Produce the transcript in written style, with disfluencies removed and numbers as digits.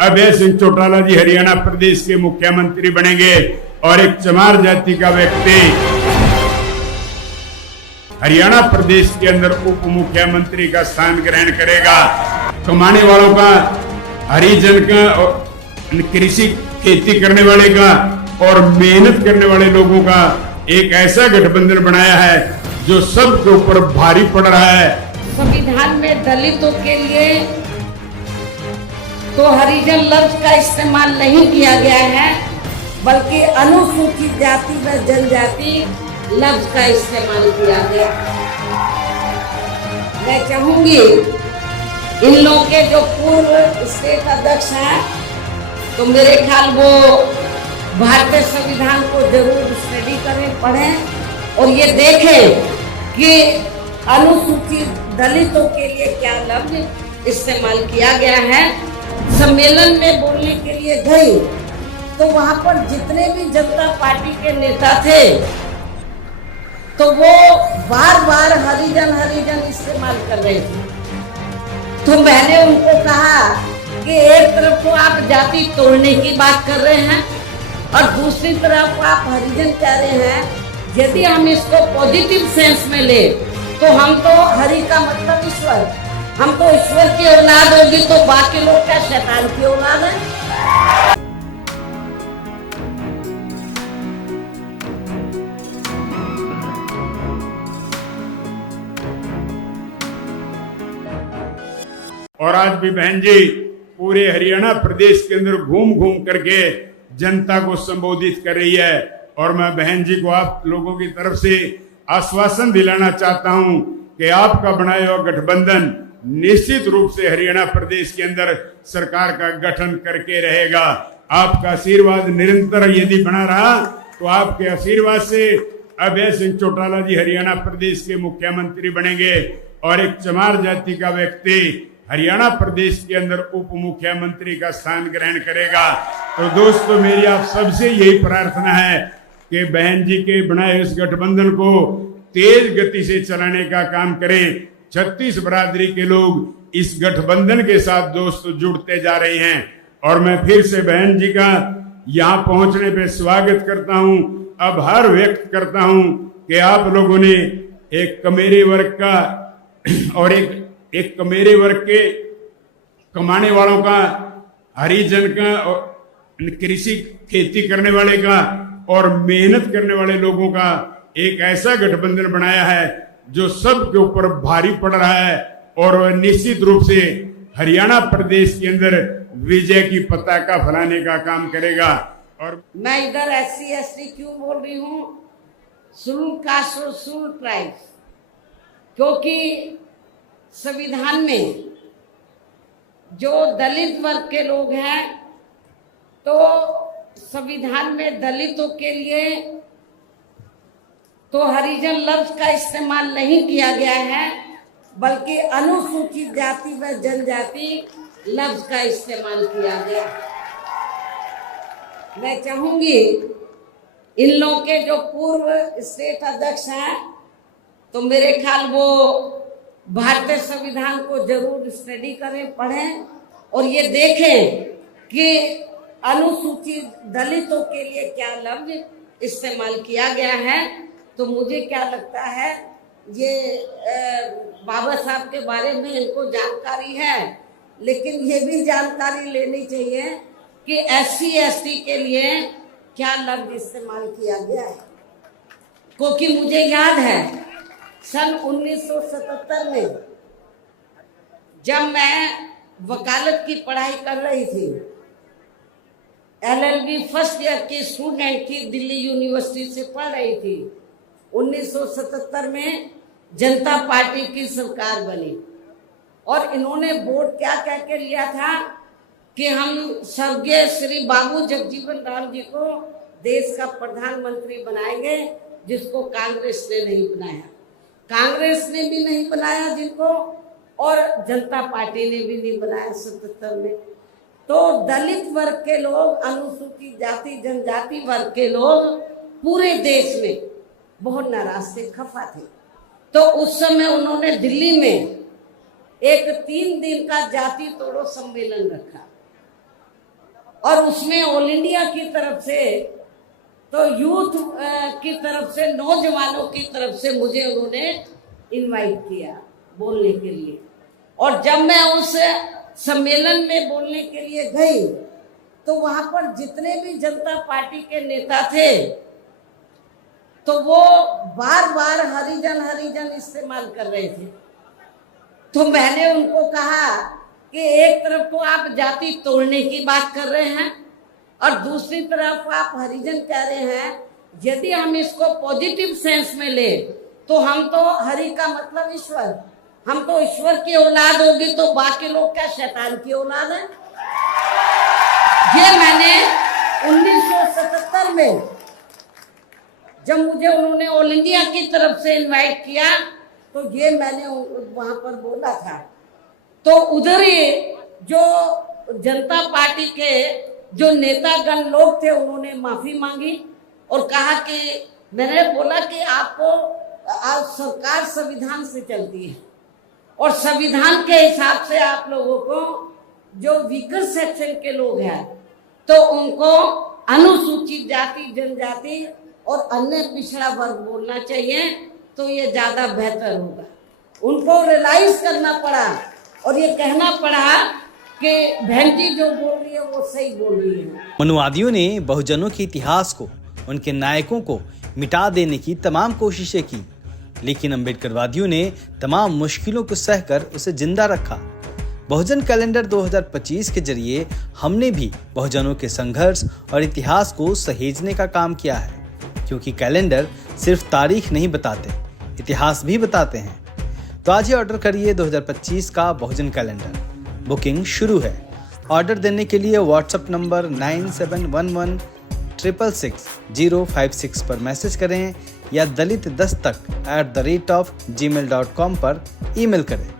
अभय सिंह चौटाला जी हरियाणा प्रदेश के मुख्यमंत्री बनेंगे और एक चमार जाति का व्यक्ति हरियाणा प्रदेश के अंदर उप मुख्यमंत्री का स्थान ग्रहण करेगा। कमाने वालों का, हरिजन का, कृषि खेती करने वाले का और मेहनत करने वाले लोगों का एक ऐसा गठबंधन बनाया है जो सबके ऊपर भारी पड़ रहा है। संविधान में दलितों के लिए तो हरिजन लफ्ज का इस्तेमाल नहीं किया गया है, बल्कि अनुसूचित जाति व जनजाति लफ्ज का इस्तेमाल किया गया। मैं चाहूंगी इन लोगों के जो पूर्व स्टेट अध्यक्ष हैं, तो मेरे ख्याल वो भारतीय संविधान को जरूर स्टडी करें, पढ़ें और ये देखें कि अनुसूचित दलितों के लिए क्या लफ्ज इस्तेमाल किया गया है। सम्मेलन में बोलने के लिए गई तो वहां पर जितने भी जनता पार्टी के नेता थे तो वो बार बार हरिजन हरिजन इस्तेमाल कर रहे थे। तो मैंने उनको कहा कि एक तरफ तो आप जाति तोड़ने की बात कर रहे हैं और दूसरी तरफ आप हरिजन कह रहे हैं। यदि हम इसको पॉजिटिव सेंस में ले तो हम तो हरि का मतलब ईश्वर, हम तो ईश्वर की औलाद होगी, तो बाकी लोग क्या शैतान की औलाद है? और आज भी बहन जी पूरे हरियाणा प्रदेश के अंदर घूम घूम करके जनता को संबोधित कर रही है। और मैं बहन जी को आप लोगों की तरफ से आश्वासन दिलाना चाहता हूं कि आपका बनाया हुआ गठबंधन निश्चित रूप से हरियाणा प्रदेश के अंदर सरकार का गठन करके रहेगा। आपका आशीर्वाद निरंतर यदि बना रहा तो आपके आशीर्वाद से अभय सिंह चौटाला जी हरियाणा प्रदेश के मुख्यमंत्री बनेंगे और एक चमार जाति का व्यक्ति हरियाणा प्रदेश के अंदर उप मुख्यमंत्री का स्थान ग्रहण करेगा। तो दोस्तों, मेरी आप सबसे यही प्रार्थना है कि बहन जी के बनाए इस गठबंधन को तेज गति से चलाने का काम करें। 36 बरादरी के लोग इस गठबंधन के साथ दोस्त जुड़ते जा रहे हैं और मैं फिर से बहन जी का यहाँ पहुंचने पे स्वागत करता हूँ, आभार व्यक्त करता हूँ कि आप लोगों ने एक कमेरे वर्ग का और एक कमेरे वर्ग के कमाने वालों का, हरिजन का और कृषि खेती करने वाले का और मेहनत करने वाले लोगों का एक ऐसा गठबंधन बनाया है जो सबके ऊपर भारी पड़ रहा है और वह निश्चित रूप से हरियाणा प्रदेश के अंदर विजय की पताका फहराने का काम करेगा। और मैं इधर SC ST क्यों बोल रही हूँ? शेड्यूल कास्ट और शेड्यूल ट्राइब्स, क्योंकि संविधान में जो दलित वर्ग के लोग हैं, तो संविधान में दलितों के लिए तो हरिजन लफ्ज का इस्तेमाल नहीं किया गया है, बल्कि अनुसूचित जाति व जनजाति लफ्ज का इस्तेमाल किया गया। मैं चाहूंगी इन लोगों के जो पूर्व स्टेट अध्यक्ष हैं, तो मेरे ख्याल वो भारतीय संविधान को जरूर स्टडी करें, पढ़ें और ये देखें कि अनुसूचित दलितों के लिए क्या लफ्ज इस्तेमाल किया गया है। तो मुझे क्या लगता है, ये बाबा साहब के बारे में इनको जानकारी है, लेकिन ये भी जानकारी लेनी चाहिए कि SC ST के लिए क्या लफ्ज इस्तेमाल किया गया है। क्योंकि मुझे याद है सन 1977 में जब मैं वकालत की पढ़ाई कर रही थी, LLB फर्स्ट ईयर की स्टूडेंट थी, दिल्ली यूनिवर्सिटी से पढ़ रही थी। 1977 में जनता पार्टी की सरकार बनी और इन्होंने वोट क्या कह के लिया था कि हम स्वर्गीय श्री बाबू जगजीवन राम जी को देश का प्रधानमंत्री बनाएंगे, जिसको कांग्रेस ने नहीं बनाया। कांग्रेस ने भी नहीं बनाया जिनको, और जनता पार्टी ने भी नहीं बनाया 77 में। तो दलित वर्ग के लोग, अनुसूचित जाति जनजाति वर्ग के लोग पूरे देश में बहुत नाराज थे, खफा थे। तो उस समय उन्होंने दिल्ली में एक 3 दिन का जाति तोड़ो सम्मेलन रखा और उसमें ऑल इंडिया की तरफ से तो यूथ की तरफ से, नौजवानों की तरफ से मुझे उन्होंने इनवाइट किया बोलने के लिए। और जब मैं उस सम्मेलन में बोलने के लिए गई तो वहां पर जितने भी जनता पार्टी के नेता थे तो वो बार बार हरिजन हरिजन इस्तेमाल कर रहे थे। तो मैंने उनको कहा कि एक तरफ तो आप जाति तोड़ने की बात कर रहे हैं और दूसरी तरफ आप हरिजन कह रहे हैं। यदि हम इसको पॉजिटिव सेंस में ले तो हम तो हरि का मतलब ईश्वर, हम तो ईश्वर की औलाद होगी, तो बाकी लोग क्या शैतान की औलाद है? ये मैंने 1977 में जब मुझे उन्होंने ऑल इंडिया की तरफ से इनवाइट किया तो ये मैंने वहां पर बोला था। तो उधर ही जो जनता पार्टी के जो नेतागण लोग थे उन्होंने माफी मांगी और कहा कि मैंने बोला कि आपको आज सरकार संविधान से चलती है और संविधान के हिसाब से आप लोगों को जो वीकर सेक्शन के लोग हैं तो उनको अनुसूचित जाति, जनजाति और अन्य पिछड़ा वर्ग बोलना चाहिए, तो ये ज्यादा बेहतर होगा। उनको रियलाइज करना पड़ा और ये कहना पड़ा कि बहन जी जो बोल रही है वो सही बोल रही है। मनुवादियों ने बहुजनों के इतिहास को, उनके नायकों को मिटा देने की तमाम कोशिशें की, लेकिन अम्बेडकरवादियों ने तमाम मुश्किलों को सहकर उसे जिंदा रखा। बहुजन कैलेंडर 2025 के जरिए हमने भी बहुजनों के संघर्ष और इतिहास को सहेजने का काम किया है, क्योंकि कैलेंडर सिर्फ तारीख नहीं बताते, इतिहास भी बताते हैं। तो आज ही ऑर्डर करिए 2025 का बहुजन कैलेंडर। बुकिंग शुरू है। ऑर्डर देने के लिए व्हाट्सएप नंबर 9711666056 पर मैसेज करें या दलित दस्तक@gmail.com पर ईमेल करें।